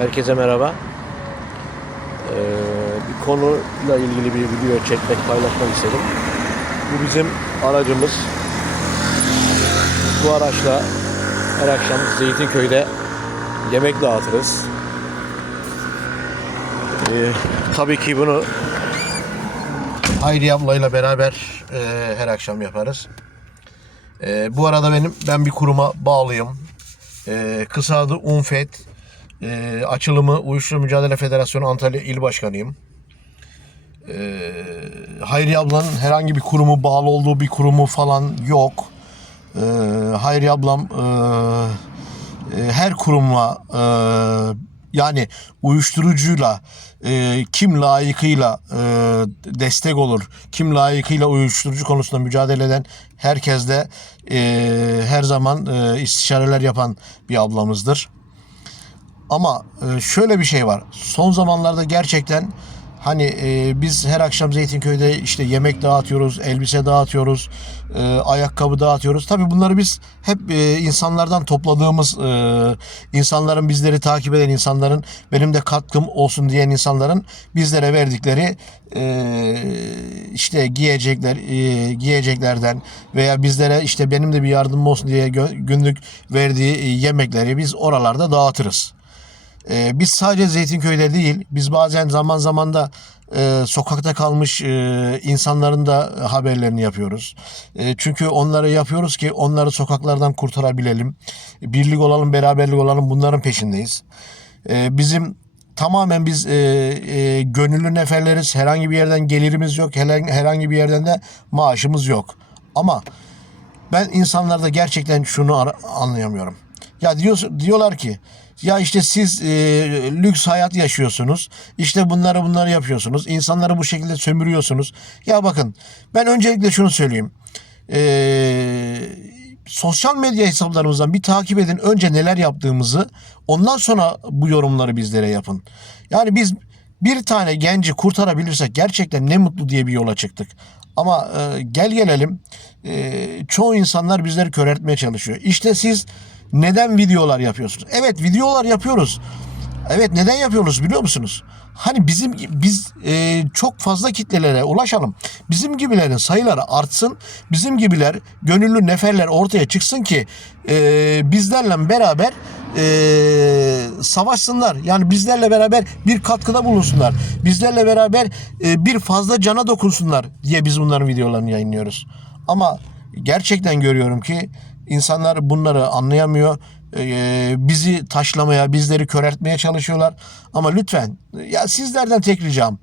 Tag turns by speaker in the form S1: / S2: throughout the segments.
S1: Herkese merhaba. Ee, bir konuyla ilgili bir video çekmek, paylaşmak istedim. Bu bizim aracımız. Bu araçla her akşam Zeytinköy'de yemek dağıtırız. Ee, tabii ki bunu Hayri ablayla beraber e, her akşam yaparız. E, bu arada benim ben bir kuruma bağlıyım. E, kısa adı UNFED. E, açılımı Uyuşturucu Mücadele Federasyonu Antalya İl Başkanıyım. E, Hayri ablanın herhangi bir kurumu bağlı olduğu bir kurumu falan yok. E, Hayri ablam e, e, her kurumla e, yani uyuşturucuyla e, kim layıkıyla e, destek olur, kim layıkıyla uyuşturucu konusunda mücadele eden herkesle e, her zaman e, istişareler yapan bir ablamızdır. Ama e, şöyle bir şey var. Son zamanlarda gerçekten hani e, biz her akşam Zeytinköy'de işte yemek dağıtıyoruz, elbise dağıtıyoruz, e, ayakkabı dağıtıyoruz. Tabii bunları biz hep insanlardan topladığımız, insanların bizleri takip eden insanların benim de katkım olsun diyen insanların bizlere verdikleri işte giyecekler giyeceklerden veya bizlere işte benim de bir yardımım olsun diye günlük verdiği yemekleri biz oralarda dağıtırız. Ee, biz sadece Zeytinköy'de değil, biz bazen zaman zaman da e, sokakta kalmış e, insanların da haberlerini yapıyoruz. E, çünkü onları yapıyoruz ki onları sokaklardan kurtarabilelim. Birlik olalım, beraberlik olalım bunların peşindeyiz. E, bizim tamamen biz e, e, gönüllü neferleriz. Herhangi bir yerden gelirimiz yok. Herhangi, bir yerden de maaşımız yok. Ama ben insanlarda gerçekten şunu anlayamıyorum. Ya diyor, diyorlar ki ya işte siz e, lüks hayat yaşıyorsunuz. İşte bunları bunları yapıyorsunuz. İnsanları bu şekilde sömürüyorsunuz. Ya bakın ben öncelikle şunu söyleyeyim. E, sosyal medya hesaplarımızdan bir takip edin. Önce neler yaptığımızı ondan sonra bu yorumları bizlere yapın. Yani biz bir tane genci kurtarabilirsek gerçekten ne mutlu diye bir yola çıktık. Ama e, gel gelelim e, çoğu insanlar bizleri köreltmeye çalışıyor. İşte siz neden videolar yapıyorsunuz? Evet videolar yapıyoruz. Evet neden yapıyoruz biliyor musunuz? Hani bizim biz e, çok fazla kitlelere ulaşalım. Bizim gibilerin sayıları artsın. Bizim gibiler gönüllü neferler ortaya çıksın ki e, bizlerle beraber e, savaşsınlar. Yani bizlerle beraber bir katkıda bulunsunlar. Bizlerle beraber e, bir fazla cana dokunsunlar diye biz bunların videolarını yayınlıyoruz. Ama gerçekten görüyorum ki insanlar bunları anlayamıyor. Ee, bizi taşlamaya, bizleri köreltmeye çalışıyorlar. Ama lütfen ya sizlerden tek ricam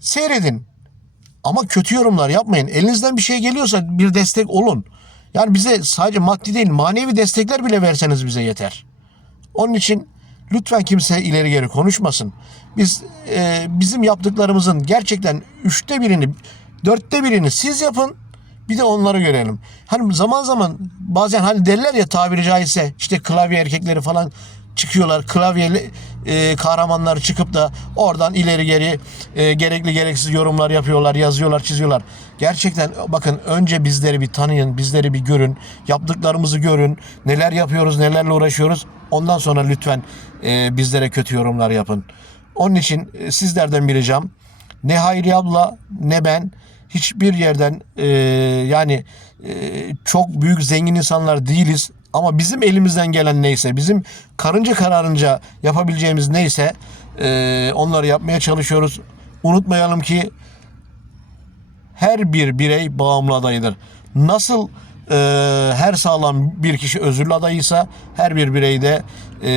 S1: seyredin. Ama kötü yorumlar yapmayın. Elinizden bir şey geliyorsa bir destek olun. Yani bize sadece maddi değil manevi destekler bile verseniz bize yeter. Onun için lütfen kimse ileri geri konuşmasın. Biz e, bizim yaptıklarımızın gerçekten üçte birini, dörtte birini siz yapın. Bir de onları görelim. Hani zaman zaman bazen hani derler ya tabiri caizse işte klavye erkekleri falan çıkıyorlar. Klavyeli e, kahramanlar çıkıp da oradan ileri geri e, gerekli gereksiz yorumlar yapıyorlar, yazıyorlar, çiziyorlar. Gerçekten bakın önce bizleri bir tanıyın, bizleri bir görün, yaptıklarımızı görün, neler yapıyoruz, nelerle uğraşıyoruz. Ondan sonra lütfen e, bizlere kötü yorumlar yapın. Onun için e, sizlerden bir ricam ne Hayri abla ne ben hiçbir yerden e, yani e, çok büyük zengin insanlar değiliz. Ama bizim elimizden gelen neyse, bizim karınca kararınca yapabileceğimiz neyse e, onları yapmaya çalışıyoruz. Unutmayalım ki her bir birey bağımlı adayıdır. Nasıl e, her sağlam bir kişi özürlü adayıysa her bir birey de e,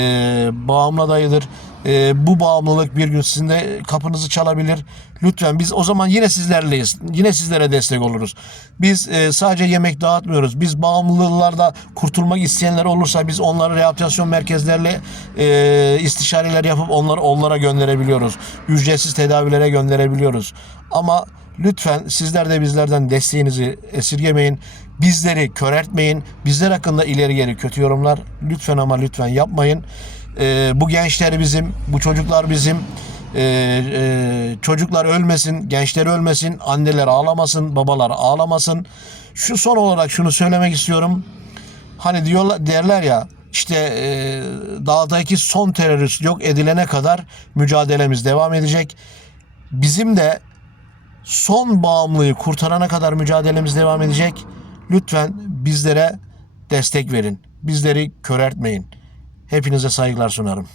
S1: bağımlı adayıdır. E, bu bağımlılık bir gün sizin de kapınızı çalabilir. Lütfen biz o zaman yine sizlerleyiz. Yine sizlere destek oluruz. Biz e, sadece yemek dağıtmıyoruz. Biz bağımlılıklarda kurtulmak isteyenler olursa biz onları rehabilitasyon merkezlerle e, istişareler yapıp onları onlara gönderebiliyoruz. Ücretsiz tedavilere gönderebiliyoruz. Ama lütfen sizler de bizlerden desteğinizi esirgemeyin. Bizleri köreltmeyin. Bizler hakkında ileri geri kötü yorumlar lütfen ama lütfen yapmayın. Ee, bu gençler bizim, bu çocuklar bizim. Ee, e, çocuklar ölmesin, gençler ölmesin, anneler ağlamasın, babalar ağlamasın. Şu son olarak şunu söylemek istiyorum. Hani diyorlar derler ya işte e, dağdaki son terörist yok edilene kadar mücadelemiz devam edecek. Bizim de son bağımlıyı kurtarana kadar mücadelemiz devam edecek. Lütfen bizlere destek verin. Bizleri köreltmeyin. Hepinize saygılar sunarım.